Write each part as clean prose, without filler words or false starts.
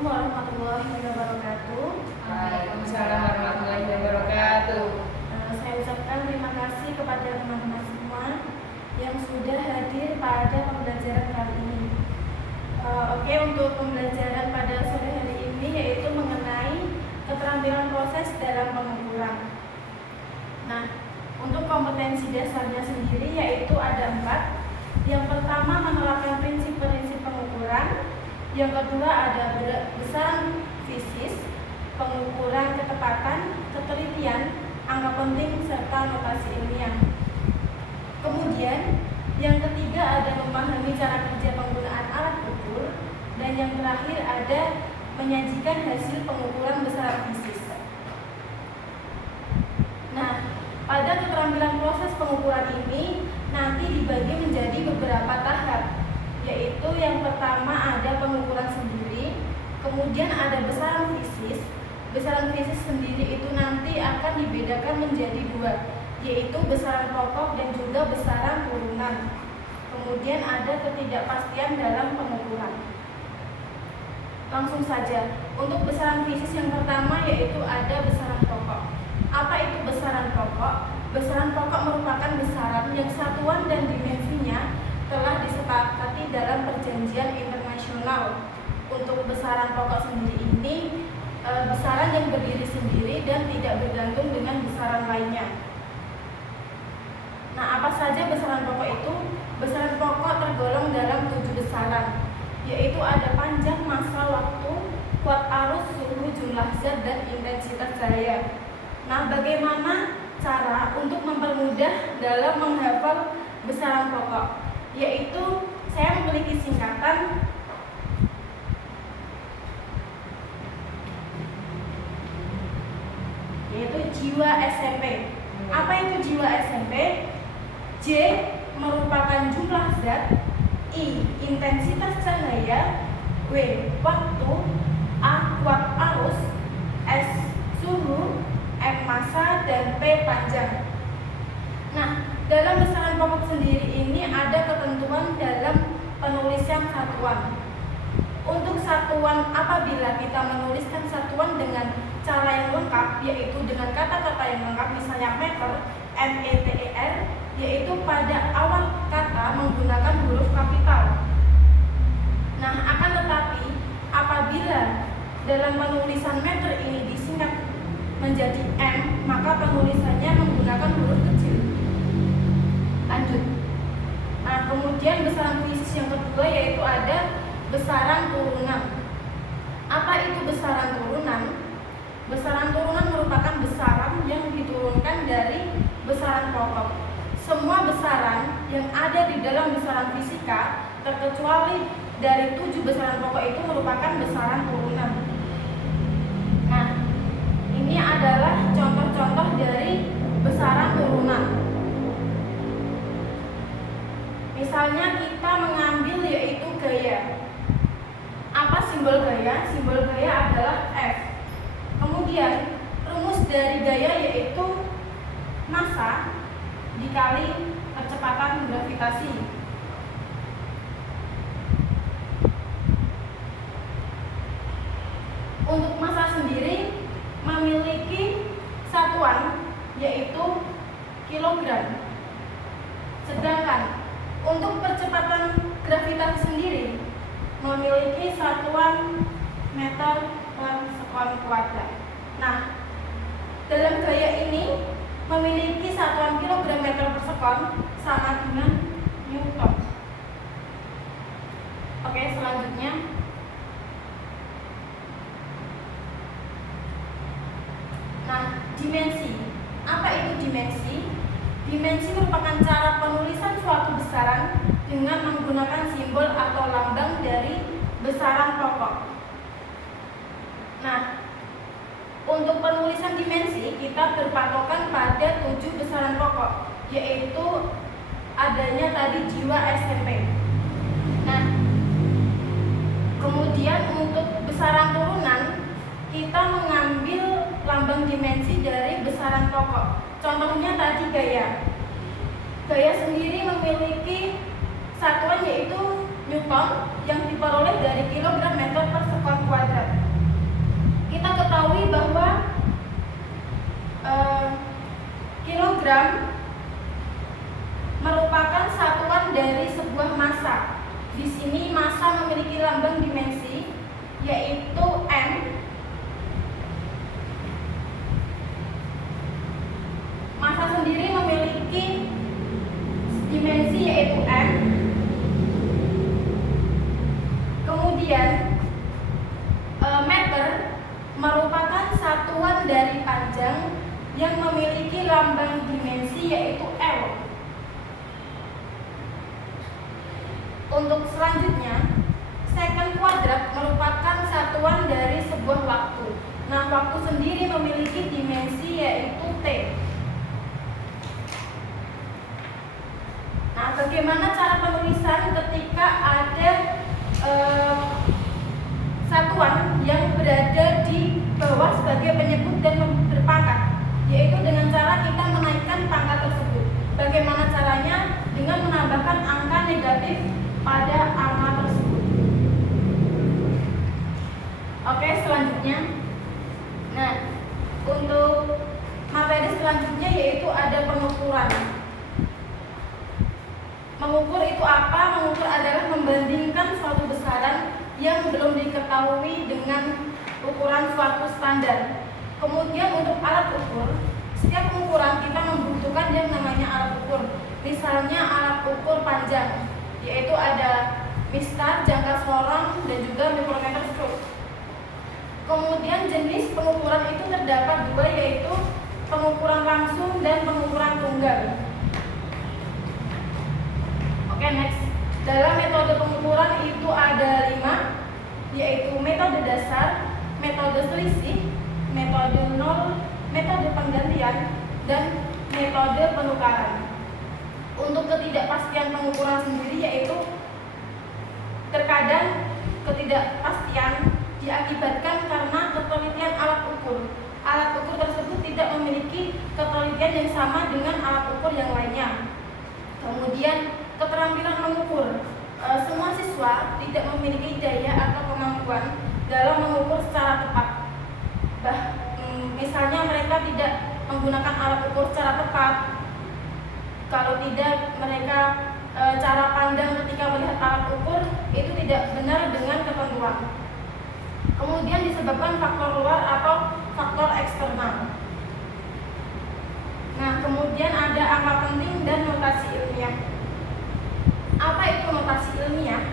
Assalamualaikum warahmatullahi wabarakatuh. Waalaikumsalam warahmatullahi wabarakatuh. Saya ucapkan terima kasih kepada teman-teman semua yang sudah hadir pada pembelajaran kali ini. Oke, untuk pembelajaran pada sore hari ini yaitu mengenai keterampilan proses dalam pengukuran. Nah, untuk kompetensi dasarnya sendiri yaitu ada 4. Yang pertama, menerapkan prinsip-prinsip pengukuran. Yang kedua, ada besaran fisis, pengukuran ketepatan, ketelitian, angka penting, serta notasi ilmiah. Kemudian, yang ketiga ada memahami cara kerja penggunaan alat ukur. Dan yang terakhir ada menyajikan hasil pengukuran besaran fisis. Nah, pada keterampilan proses pengukuran ini nanti dibagi menjadi beberapa tahap, yaitu yang pertama ada pengukuran sendiri, kemudian ada besaran fisis. Besaran fisis sendiri itu nanti akan dibedakan menjadi 2, yaitu besaran pokok dan juga besaran turunan. Kemudian ada ketidakpastian dalam pengukuran. Langsung saja, untuk besaran fisis yang pertama yaitu ada besaran pokok. Apa itu besaran pokok? Besaran pokok merupakan besaran yang satuan dan dimensinya telah disepakati dalam perjanjian internasional. Untuk besaran pokok sendiri ini besaran yang berdiri sendiri dan tidak bergantung dengan besaran lainnya. Nah, apa saja besaran pokok itu? Besaran pokok tergolong dalam 7 besaran, yaitu ada panjang masa waktu, kuat arus, suhu, jumlah zat, dan intensitas cahaya. Nah, bagaimana cara untuk mempermudah dalam menghafal besaran pokok? Yaitu saya memiliki singkatan yaitu jiwa SMP. Apa itu jiwa SMP? J merupakan jumlah zat, I intensitas cahaya, W waktu, A kuat arus, S suhu, M massa, dan P panjang. Nah, dalam besaran pokok sendiri ini ada ketentuan dalam penulisan satuan. Untuk satuan, apabila kita menuliskan satuan dengan cara yang lengkap, yaitu dengan kata-kata yang lengkap, misalnya meter, meter, yaitu pada awal kata menggunakan huruf kapital. Nah, akan tetapi apabila dalam penulisan meter ini disingkat menjadi M, maka penulisannya menggunakan huruf kecil. Lanjut. Nah, kemudian besaran fisis yang kedua yaitu ada besaran turunan. Apa itu besaran turunan? Besaran turunan merupakan besaran yang diturunkan dari besaran pokok. Semua besaran yang ada di dalam besaran fisika, terkecuali dari 7 besaran pokok itu merupakan besaran turunan. Nah, ini adalah contoh-contoh dari besaran turunan. Misalnya kita mengambil yaitu gaya. Apa simbol gaya? Simbol gaya adalah F. Kemudian rumus dari gaya yaitu massa dikali kecepatan gravitasi. Untuk massa sendiri memiliki satuan yaitu kilogram. Sedangkan untuk percepatan gravitasi sendiri memiliki satuan meter per sekon kuadrat. Nah, dalam gaya ini memiliki satuan kilogram meter per sekon sama dengan Newton. Oke, selanjutnya nah, dimensi. Apa itu dimensi? Dimensi merupakan cara penulisan suatu besaran dengan menggunakan simbol atau lambang dari besaran pokok. Nah, untuk penulisan dimensi kita berpatokan pada 7 besaran pokok, yaitu adanya tadi jiwa SMP. Nah, kemudian untuk besaran turunan kita mengambil lambang dimensi dari besaran pokok. Contohnya tadi gaya. Gaya sendiri memiliki satuan yaitu Newton yang diperoleh dari kilogram meter per sekon kuadrat. gram merupakan satuan dari sebuah massa. Di sini massa memiliki lambang dimensi yaitu m. Massa sendiri memiliki dimensi yaitu m. Kemudian meter merupakan satuan dari panjang yang memiliki lambang dimensi yaitu L. Untuk selanjutnya, second kuadrat merupakan satuan dari sebuah waktu. Nah, waktu sendiri memiliki dimensi yaitu T. Nah, bagaimana cara penulisan ketika ada satuan yang berada di bawah sebagai penyebut dan berpangkat, yaitu dengan cara kita menaikkan pangkat tersebut. Bagaimana caranya? Dengan menambahkan angka negatif pada angka tersebut. Oke, selanjutnya. Nah, untuk materi selanjutnya yaitu ada pengukuran. Mengukur itu apa? Mengukur adalah membandingkan suatu besaran yang belum diketahui dengan ukuran suatu standar. Kemudian untuk alat ukur, setiap pengukuran kita membutuhkan yang namanya alat ukur. Misalnya alat ukur panjang, yaitu ada mistar, jangka sorong, dan juga mikrometer stroke. Kemudian jenis pengukuran itu terdapat dua, yaitu pengukuran langsung dan pengukuran tunggal. Oke, next. Dalam metode pengukuran itu ada 5, yaitu metode dasar, metode selisih, metode nol, metode penggantian, dan metode penukaran. Untuk ketidakpastian pengukuran sendiri yaitu terkadang ketidakpastian diakibatkan karena ketelitian alat ukur. Alat ukur tersebut tidak memiliki ketelitian yang sama dengan alat ukur yang lainnya. Kemudian keterampilan mengukur. Semua siswa tidak memiliki daya atau kemampuan dalam mengukur secara tepat. Misalnya mereka tidak menggunakan alat ukur secara tepat. Kalau tidak, mereka cara pandang ketika melihat alat ukur itu tidak benar dengan ketentuan. Kemudian disebabkan faktor luar atau faktor eksternal. Nah, kemudian ada angka penting dan notasi ilmiah. Apa itu notasi ilmiah?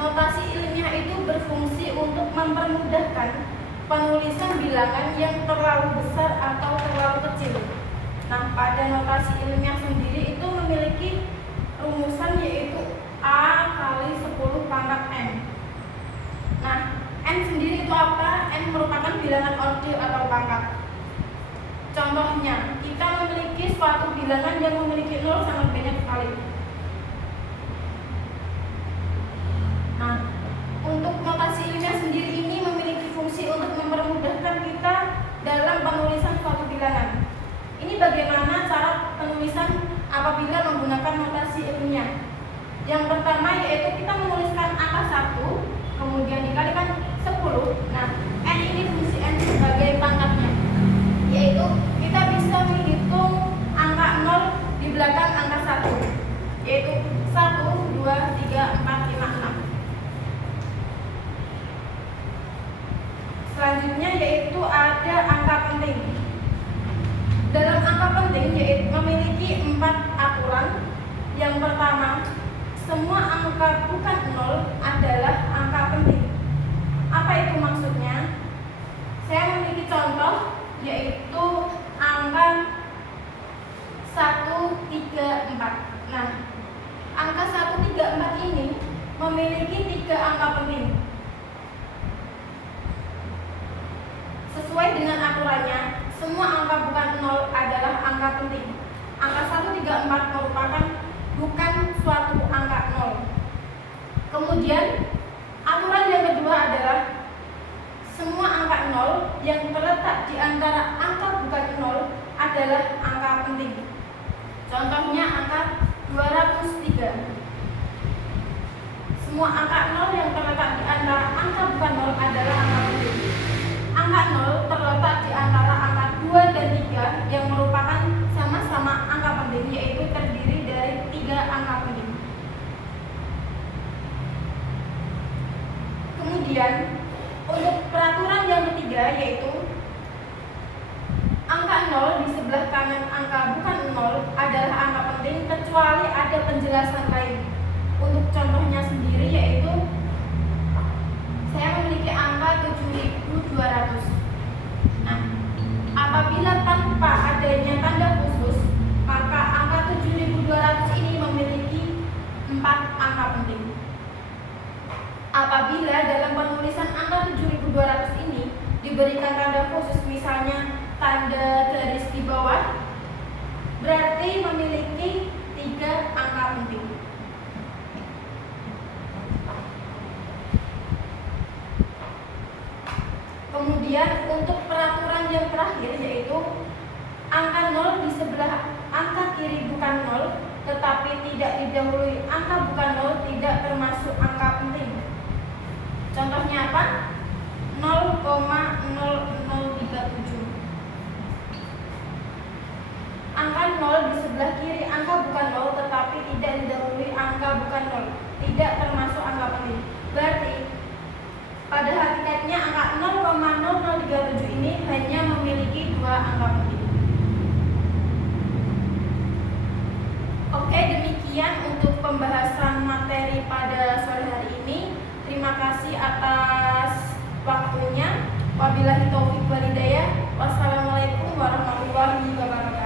Notasi ilmiah itu berfungsi untuk mempermudahkan penulisan bilangan yang terlalu besar atau terlalu kecil. Nah, pada notasi ilmiah sendiri itu memiliki rumusan yaitu A kali 10 pangkat N. Nah, N sendiri itu apa? N merupakan bilangan ordil atau pangkat. Contohnya, kita memiliki suatu bilangan yang memiliki 0 sangat banyak sekali. Nah, untuk notasi ilmiah sendiri ini memiliki fungsi untuk mempermudahkan kita dalam penulisan suatu bilangan. Ini bagaimana cara penulisan apabila menggunakan notasi ilmiah. Yang pertama yaitu kita menuliskan angka 1, kemudian dikalikan 10. Nah, N ini fungsi N sebagai pangkatnya, yaitu kita bisa menghitung angka 0 di belakang angka 1, yaitu 1, 2, 3, 4, 5, 6. Selanjutnya yaitu ada angka penting. Dalam angka penting yaitu memiliki 4 aturan. Yang pertama, semua angka bukan 0 adalah angka penting. Apa itu maksudnya? Saya memiliki contoh yaitu angka 134. Nah, angka 134 ini memiliki 3 angka penting. Sesuai dengan aturannya, semua angka bukan 0 adalah angka penting. Angka 134 merupakan bukan suatu angka 0. Kemudian, aturan yang kedua adalah semua angka 0 yang terletak di antara angka bukan 0 adalah angka penting. Contohnya angka 203. Semua angka 0 yang terletak di antara angka bukan 0 adalah angka penting. Angka 0 terletak di antara angka 2 dan 3 yang merupakan sama-sama Kemudian untuk peraturan yang ketiga yaitu angka 0 di sebelah kanan angka bukan 0 adalah angka penting kecuali ada penjelasan lain. Untuk contohnya sendiri yaitu saya memiliki angka 7.200. Nah, apabila tanpa adanya tanda khusus, maka angka 7.200 ini memiliki 4 angka penting. Apabila dalam penulisan angka 7.200 ini diberikan tanda khusus, misalnya tanda garis di bawah, berarti memiliki 3 angka penting. Kemudian untuk peraturan yang terakhir yaitu angka 0 di sebelah angka kiri bukan 0 tetapi tidak didahului angka bukan 0 tidak termasuk angka penting. Contohnya apa? 0,0037. Angka 0 di sebelah kiri angka bukan 0 tetapi tidak didahului angka bukan 0 tidak termasuk angka penting. Berarti pada hakikatnya angka 0,0037 ini hanya memiliki 2 angka penting. Oke, demikian untuk pembahasan materi pada sore hari ini. Terima kasih atas waktunya. Wabillahi taufiq wal hidayah. Wassalamualaikum warahmatullahi wabarakatuh.